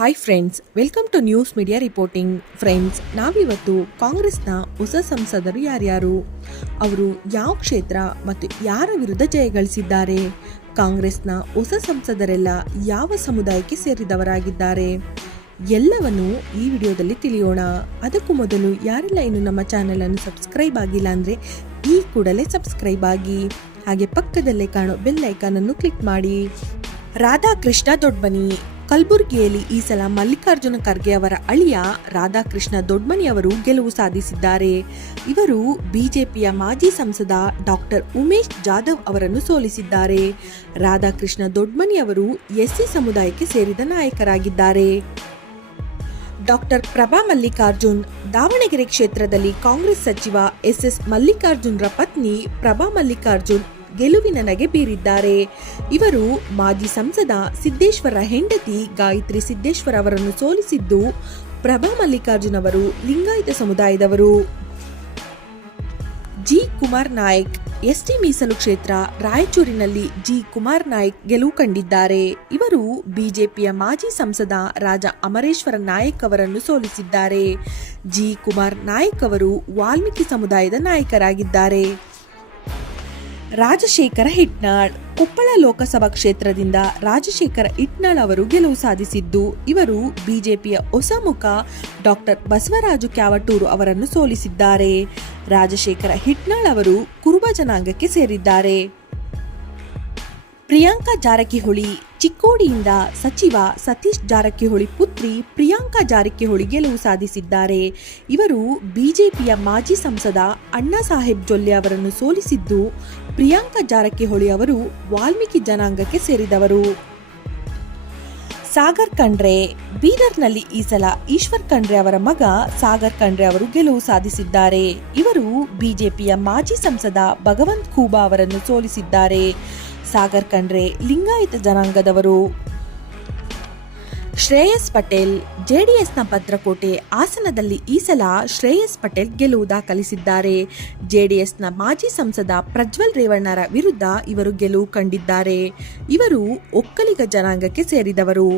Hi friends, welcome to news media reporting. Friends, ನಾವಿವತ್ತು ಕಾಂಗ್ರೆಸ್ನ ಹೊಸ ಸಂಸದರು ಯಾರ್ಯಾರು, ಅವರು ಯಾವ ಕ್ಷೇತ್ರ ಮತ್ತು ಯಾರ ವಿರುದ್ಧ ಜಯಗಳಿಸಿದ್ದಾರೆ, ಕಾಂಗ್ರೆಸ್ನ ಹೊಸ ಸಂಸದರೆಲ್ಲ ಯಾವ ಸಮುದಾಯಕ್ಕೆ ಸೇರಿದವರಾಗಿದ್ದಾರೆ ಎಲ್ಲವನ್ನು ಈ ವಿಡಿಯೋದಲ್ಲಿ ತಿಳಿಯೋಣ. ಅದಕ್ಕೂ ಮೊದಲು ಯಾರೆಲ್ಲ ಇನ್ನು ನಮ್ಮ ಚಾನೆಲ್ ಅನ್ನು ಸಬ್ಸ್ಕ್ರೈಬ್ ಆಗಿಲ್ಲ ಅಂದರೆ ಈ ಕೂಡಲೇ ಸಬ್ಸ್ಕ್ರೈಬ್ ಆಗಿ, ಹಾಗೆ ಪಕ್ಕದಲ್ಲೇ ಕಾಣೋ ಬೆಲ್ ಐಕಾನ್ ಅನ್ನು ಕ್ಲಿಕ್ ಮಾಡಿ. ರಾಧಾಕೃಷ್ಣ ದೊಡ್ಮನಿ. ಕಲಬುರಗಿಯಲ್ಲಿ ಈ ಸಲ ಮಲ್ಲಿಕಾರ್ಜುನ ಖರ್ಗೆ ಅವರ ಅಳಿಯ ರಾಧಾಕೃಷ್ಣ ದೊಡ್ಮನಿ ಅವರು ಗೆಲುವು ಸಾಧಿಸಿದ್ದಾರೆ. ಇವರು ಬಿಜೆಪಿಯ ಮಾಜಿ ಸಂಸದ ಡಾಕ್ಟರ್ ಉಮೇಶ್ ಜಾಧವ್ ಅವರನ್ನು ಸೋಲಿಸಿದ್ದಾರೆ. ರಾಧಾಕೃಷ್ಣ ದೊಡ್ಮನಿ ಅವರು ಎಸ್ಸಿ ಸಮುದಾಯಕ್ಕೆ ಸೇರಿದ ನಾಯಕರಾಗಿದ್ದಾರೆ. ಡಾಕ್ಟರ್ ಪ್ರಭಾ ಮಲ್ಲಿಕಾರ್ಜುನ್. ದಾವಣಗೆರೆ ಕ್ಷೇತ್ರದಲ್ಲಿ ಕಾಂಗ್ರೆಸ್ ಸಚಿವ ಎಸ್ ಮಲ್ಲಿಕಾರ್ಜುನ್ರ ಪತ್ನಿ ಪ್ರಭಾ ಮಲ್ಲಿಕಾರ್ಜುನ್ ಗೆಲುವಿನ ನಗೆ ಬೀರಿದ್ದಾರೆ. ಇವರು ಮಾಜಿ ಸಂಸದ ಸಿದ್ದೇಶ್ವರ ಹೆಂಡತಿ ಗಾಯತ್ರಿ ಸಿದ್ದೇಶ್ವರ ಅವರನ್ನು ಸೋಲಿಸಿದ್ದು, ಪ್ರಭಾ ಮಲ್ಲಿಕಾರ್ಜುನ್ ಅವರು ಲಿಂಗಾಯತ ಸಮುದಾಯದವರು. ಜಿ ಕುಮಾರ್ ನಾಯಕ್. ಎಸ್ಟಿ ಮೀಸಲು ಕ್ಷೇತ್ರ ರಾಯಚೂರಿನಲ್ಲಿ ಜಿ ಕುಮಾರ್ ನಾಯಕ್ ಗೆಲುವು ಕಂಡಿದ್ದಾರೆ. ಇವರು ಬಿಜೆಪಿಯ ಮಾಜಿ ಸಂಸದ ರಾಜ ಅಮರೇಶ್ವರ ನಾಯಕ್ ಅವರನ್ನು ಸೋಲಿಸಿದ್ದಾರೆ. ಜಿ ಕುಮಾರ್ ನಾಯಕ್ ಅವರು ವಾಲ್ಮೀಕಿ ಸಮುದಾಯದ ನಾಯಕರಾಗಿದ್ದಾರೆ. ರಾಜಶೇಖರ ಹಿಟ್ನಾಳ್. ಕೊಪ್ಪಳ ಲೋಕಸಭಾ ಕ್ಷೇತ್ರದಿಂದ ರಾಜಶೇಖರ ಹಿಟ್ನಾಳ್ ಅವರು ಗೆಲುವು ಸಾಧಿಸಿದ್ದು, ಇವರು ಬಿಜೆಪಿಯ ಹೊಸ ಮುಖ ಡಾಕ್ಟರ್ ಬಸವರಾಜು ಕ್ಯಾವಟೂರು ಅವರನ್ನು ಸೋಲಿಸಿದ್ದಾರೆ. ರಾಜಶೇಖರ ಹಿಟ್ನಾಳ್ ಅವರು ಕುರುಬ ಜನಾಂಗಕ್ಕೆ ಸೇರಿದ್ದಾರೆ. ಪ್ರಿಯಾಂಕಾ ಜಾರಕಿಹೊಳಿ. ಚಿಕ್ಕೋಡಿಯಿಂದ ಸಚಿವ ಸತೀಶ್ ಜಾರಕಿಹೊಳಿ ಪುತ್ರಿ ಪ್ರಿಯಾಂಕಾ ಜಾರಕಿಹೊಳಿ ಗೆಲುವು ಸಾಧಿಸಿದ್ದಾರೆ. ಇವರು ಬಿಜೆಪಿಯ ಮಾಜಿ ಸಂಸದ ಅಣ್ಣಾ ಸಾಹೇಬ್ ಜೊಲ್ಲೆ ಅವರನ್ನು ಸೋಲಿಸಿದ್ದು, ಪ್ರಿಯಾಂಕಾ ಜಾರಕಿಹೊಳಿ ಅವರು ವಾಲ್ಮೀಕಿ ಜನಾಂಗಕ್ಕೆ ಸೇರಿದವರು. ಸಾಗರ್ ಖಂಡ್ರೆ. ಬೀದರ್ನಲ್ಲಿ ಈ ಸಲ ಈಶ್ವರ್ ಖಂಡ್ರೆ ಅವರ ಮಗ ಸಾಗರ್ ಖಂಡ್ರೆ ಅವರು ಗೆಲುವು ಸಾಧಿಸಿದ್ದಾರೆ. ಇವರು ಬಿಜೆಪಿಯ ಮಾಜಿ ಸಂಸದ ಭಗವಂತ್ ಖೂಬಾ ಅವರನ್ನು ಸೋಲಿಸಿದ್ದಾರೆ. ಸಾಗರ್ ಖಂಡ್ರೆ ಲಿಂಗಾಯತ ಜನಾಂಗದವರು. ಶ್ರೇಯಸ್ ಪಟೇಲ್. ಜೆಡಿಎಸ್ನ ಭದ್ರಕೋಟೆ ಹಾಸನದಲ್ಲಿ ಈ ಸಲ ಶ್ರೇಯಸ್ ಪಟೇಲ್ ಗೆಲುವು ದಾಖಲಿಸಿದ್ದಾರೆ. ಜೆಡಿಎಸ್ನ ಮಾಜಿ ಸಂಸದ ಪ್ರಜ್ವಲ್ ರೇವಣ್ಣರ ವಿರುದ್ಧ ಇವರು ಗೆಲುವು ಕಂಡಿದ್ದಾರೆ. ಇವರು ಒಕ್ಕಲಿಗ ಜನಾಂಗಕ್ಕೆ ಸೇರಿದವರು.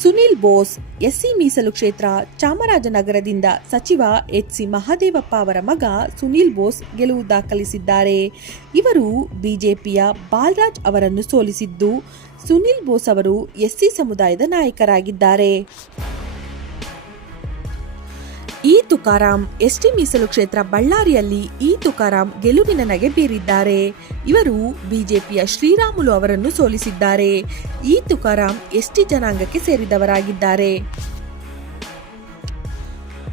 ಸುನಿಲ್ ಬೋಸ್. ಎಸ್ಸಿ ಮೀಸಲು ಕ್ಷೇತ್ರ ಚಾಮರಾಜನಗರದಿಂದ ಸಚಿವ ಎಚ್.ಸಿ. ಮಹದೇವಪ್ಪ ಅವರ ಮಗ ಸುನಿಲ್ ಬೋಸ್ ಗೆಲುವು ದಾಖಲಿಸಿದ್ದಾರೆ. ಇವರು ಬಿಜೆಪಿಯ ಬಾಲರಾಜ್ ಅವರನ್ನು ಸೋಲಿಸಿದ್ದು, ಸುನಿಲ್ ಬೋಸ್ ಅವರು ಎಸ್ಸಿ ಸಮುದಾಯದ ನಾಯಕರಾಗಿದ್ದಾರೆ. ಇ ತುಕಾರಾಂ. ಎಸ್ಟಿ ಮೀಸಲು ಕ್ಷೇತ್ರ ಬಳ್ಳಾರಿಯಲ್ಲಿ ಇ ತುಕಾರಾಂ ಗೆಲುವಿನ ನಗೆ ಬೀರಿದ್ದಾರೆ. ಇವರು ಬಿಜೆಪಿಯ ಶ್ರೀರಾಮುಲು ಅವರನ್ನು ಸೋಲಿಸಿದ್ದಾರೆ. ಇ ತುಕಾರಾಂ ಎಸ್ಟಿ ಜನಾಂಗಕ್ಕೆ ಸೇರಿದವರಾಗಿದ್ದಾರೆ.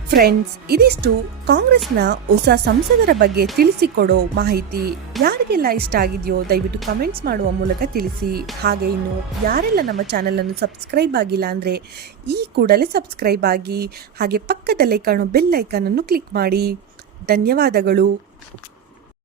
ಫ್ರೆಂಡ್ಸ್, ಇದಿಷ್ಟು ಕಾಂಗ್ರೆಸ್ನ ಹೊಸ ಸಂಸದರ ಬಗ್ಗೆ ತಿಳಿಸಿಕೊಡೋ ಮಾಹಿತಿ. ಯಾರಿಗೆಲ್ಲ ಇಷ್ಟ ಆಗಿದೆಯೋ ದಯವಿಟ್ಟು ಕಮೆಂಟ್ಸ್ ಮಾಡುವ ಮೂಲಕ ತಿಳಿಸಿ. ಹಾಗೆ ಇನ್ನು ಯಾರೆಲ್ಲ ನಮ್ಮ ಚಾನೆಲ್ ಅನ್ನು ಸಬ್ಸ್ಕ್ರೈಬ್ ಆಗಿಲ್ಲ ಅಂದರೆ ಈ ಕೂಡಲೇ ಸಬ್ಸ್ಕ್ರೈಬ್ ಆಗಿ, ಹಾಗೆ ಪಕ್ಕದಲ್ಲೇ ಕಾಣೋ ಬೆಲ್ ಐಕಾನ್ ಅನ್ನು ಕ್ಲಿಕ್ ಮಾಡಿ. ಧನ್ಯವಾದಗಳು.